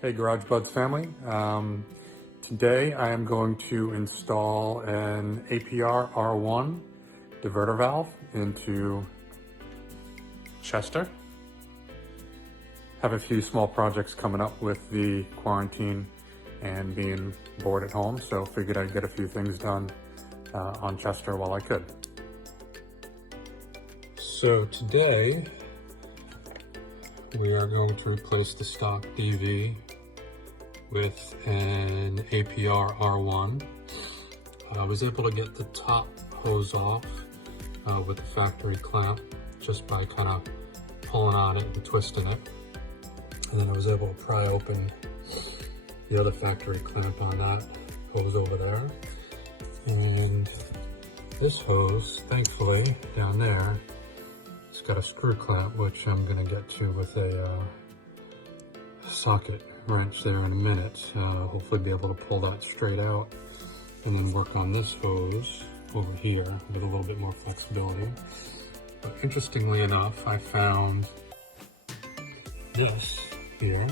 Hey Garage Buds family, today I am going to install an APR R1 diverter valve into Chester. Have a few small projects coming up with the quarantine and being bored at home, so figured I'd get a few things done on Chester while I could. So today we are going to replace the stock DV with an APR R1. I was able to get the top hose off with the factory clamp just by kind of pulling on it and twisting it. And then I was able to pry open the other factory clamp on that hose over there. And this hose, thankfully, down there, it's got a screw clamp, which I'm gonna get to with a socket wrench there in a minute. Hopefully be able to pull that straight out and then work on this hose over here with a little bit more flexibility. But interestingly enough, I found this here.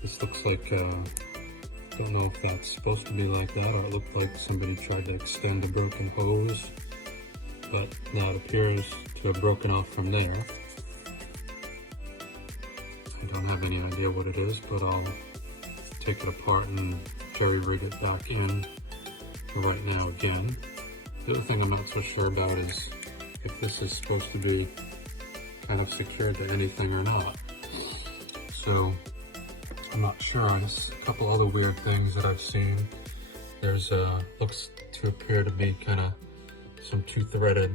This looks like, don't know if that's supposed to be like that, or it looked like somebody tried to extend a broken hose, but that appears to have broken off from there. I don't have any idea what it is, but I'll take it apart and jerry-rig it back in right now again. The other thing I'm not so sure about is if this is supposed to be kind of secured to anything or not. So I'm not sure. There's a couple other weird things that I've seen. There's looks to appear to be kind of some two-threaded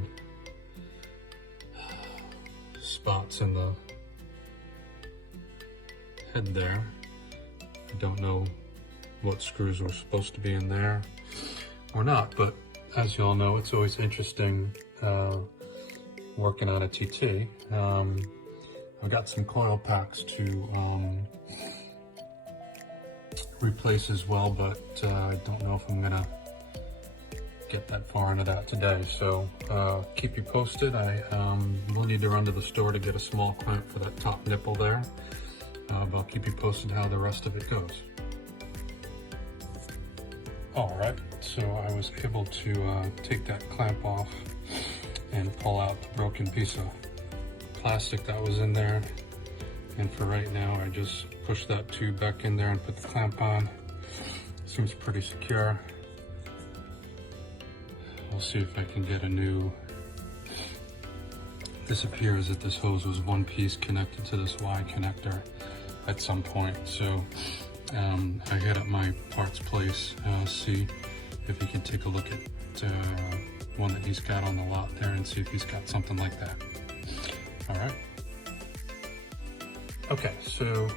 spots in the head there. I don't know what screws were supposed to be in there or not, but as you all know, it's always interesting working on a TT. I've got some coil packs to replace as well, but I don't know if I'm gonna get that far into that today, so keep you posted. I will need to run to the store to get a small clamp for that top nipple there, but I'll keep you posted how the rest of it goes. Alright, so I was able to take that clamp off and pull out the broken piece of plastic that was in there, and for right now I just push that tube back in there and put the clamp on. Seems pretty secure. We'll see if I can get a new... This appears that this hose was one piece connected to this Y connector at some point, so I hit up my parts place, see if he can take a look at one that he's got on the lot there and see if he's got something like that. All right. Okay, so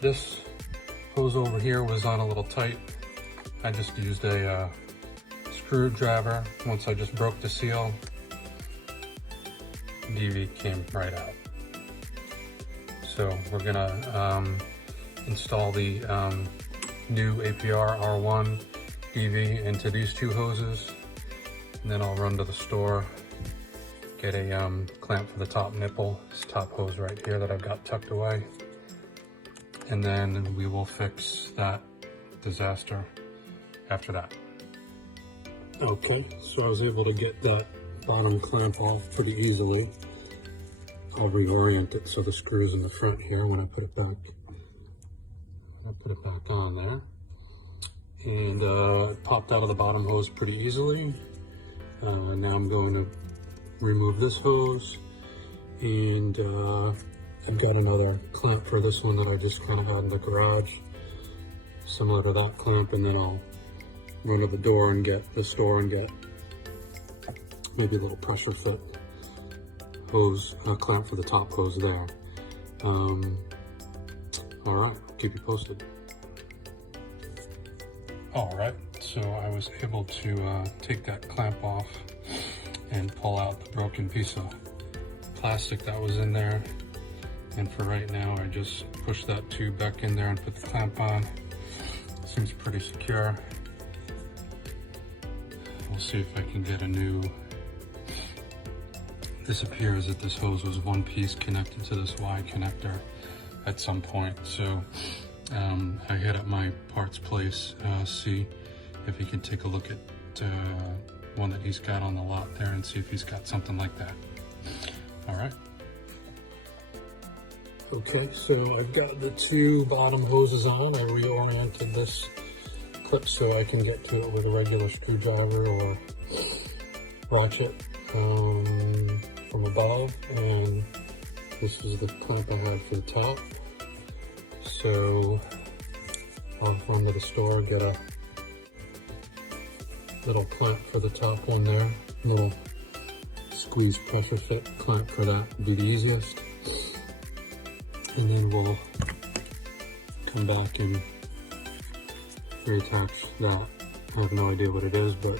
this hose over here was on a little tight. I just used a screwdriver. Once I just broke the seal, DV came right out. So we're gonna install the new APR R1 DV into these two hoses, and then I'll run to the store, get a clamp for the top nipple, this top hose right here that I've got tucked away, and then we will fix that disaster after that. Okay, so I was able to get that bottom clamp off pretty easily. I'll reorient it so the screw's in the front here when I put it back. I put it back on there, and it popped out of the bottom hose pretty easily. Now I'm going to remove this hose, and I've got another clamp for this one that I just kind of had in the garage, similar to that clamp, and then I'll run to the door and get maybe a little pressure fit hose clamp for the top hose there. All right, keep you posted. All right, so I was able to take that clamp off and pull out the broken piece of plastic that was in there. And for right now, I just push that tube back in there and put the clamp on. Seems pretty secure. We'll see if I can get a new... This appears that this hose was one piece connected to this Y connector at some point. So I hit up my parts place, see if he can take a look at one that he's got on the lot there and see if he's got something like that. All right. Okay, so I've got the two bottom hoses on. I reoriented this clip so I can get to it with a regular screwdriver or ratchet from above, and this is the clamp I had for the top. So I'll run to the store, get a little clamp for the top one there, little squeeze pressure fit clamp for that would be the easiest. And then we'll come back and reattach that. I have no idea what it is, but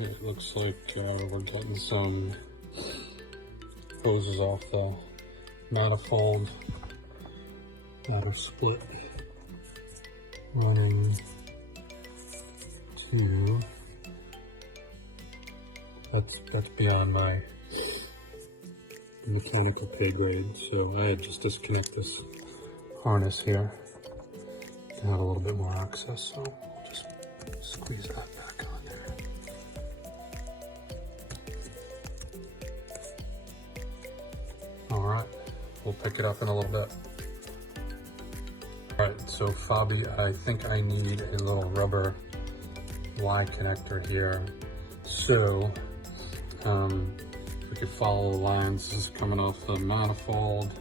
it looks like we're getting some hoses off the manifold that are split, running to, that's beyond my mechanical pay grade, so I had just disconnect this harness here to have a little bit more access, so I'll just squeeze that back on there. Alright, we'll pick it up in a little bit. Alright, so Fabi, I think I need a little rubber Y connector here. So, we could follow the lines. This is coming off the manifold,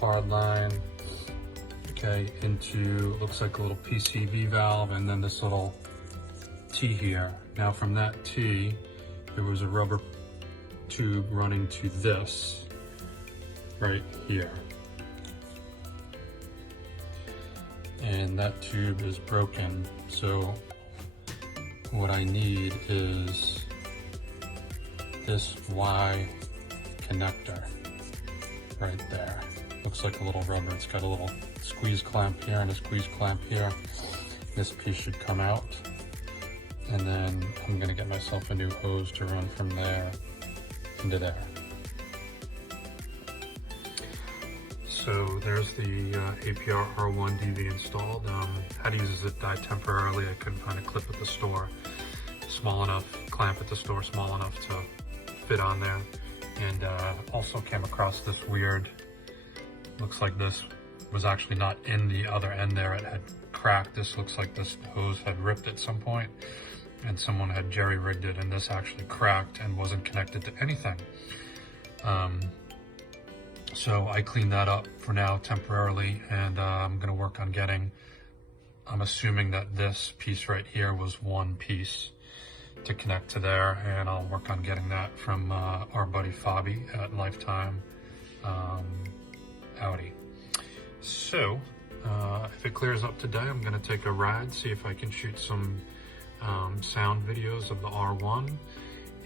hard line, okay, into, looks like a little PCV valve, and then this little T here. Now from that T, there was a rubber tube running to this, right here. And that tube is broken, so what I need is this Y connector right there. Looks like a little rubber. It's got a little squeeze clamp here and a squeeze clamp here. This piece should come out, and then I'm gonna get myself a new hose to run from there into there. So there's the APR R1 DV installed. Had to use a zip tie temporarily. I couldn't find a clip at the store small enough, clamp at the store small enough to fit on there. And also came across this weird, looks like this was actually not in the other end there. It had cracked. This looks like this hose had ripped at some point and someone had jerry-rigged it, and this actually cracked and wasn't connected to anything. So I cleaned that up for now temporarily, and I'm gonna work on getting, I'm assuming that this piece right here was one piece to connect to there, and I'll work on getting that from our buddy Fabi at Lifetime Audi. So if it clears up today, I'm gonna take a ride, see if I can shoot some sound videos of the R1,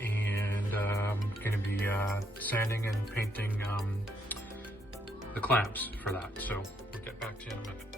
and I'm gonna be sanding and painting the clamps for that. So we'll get back to you in a minute.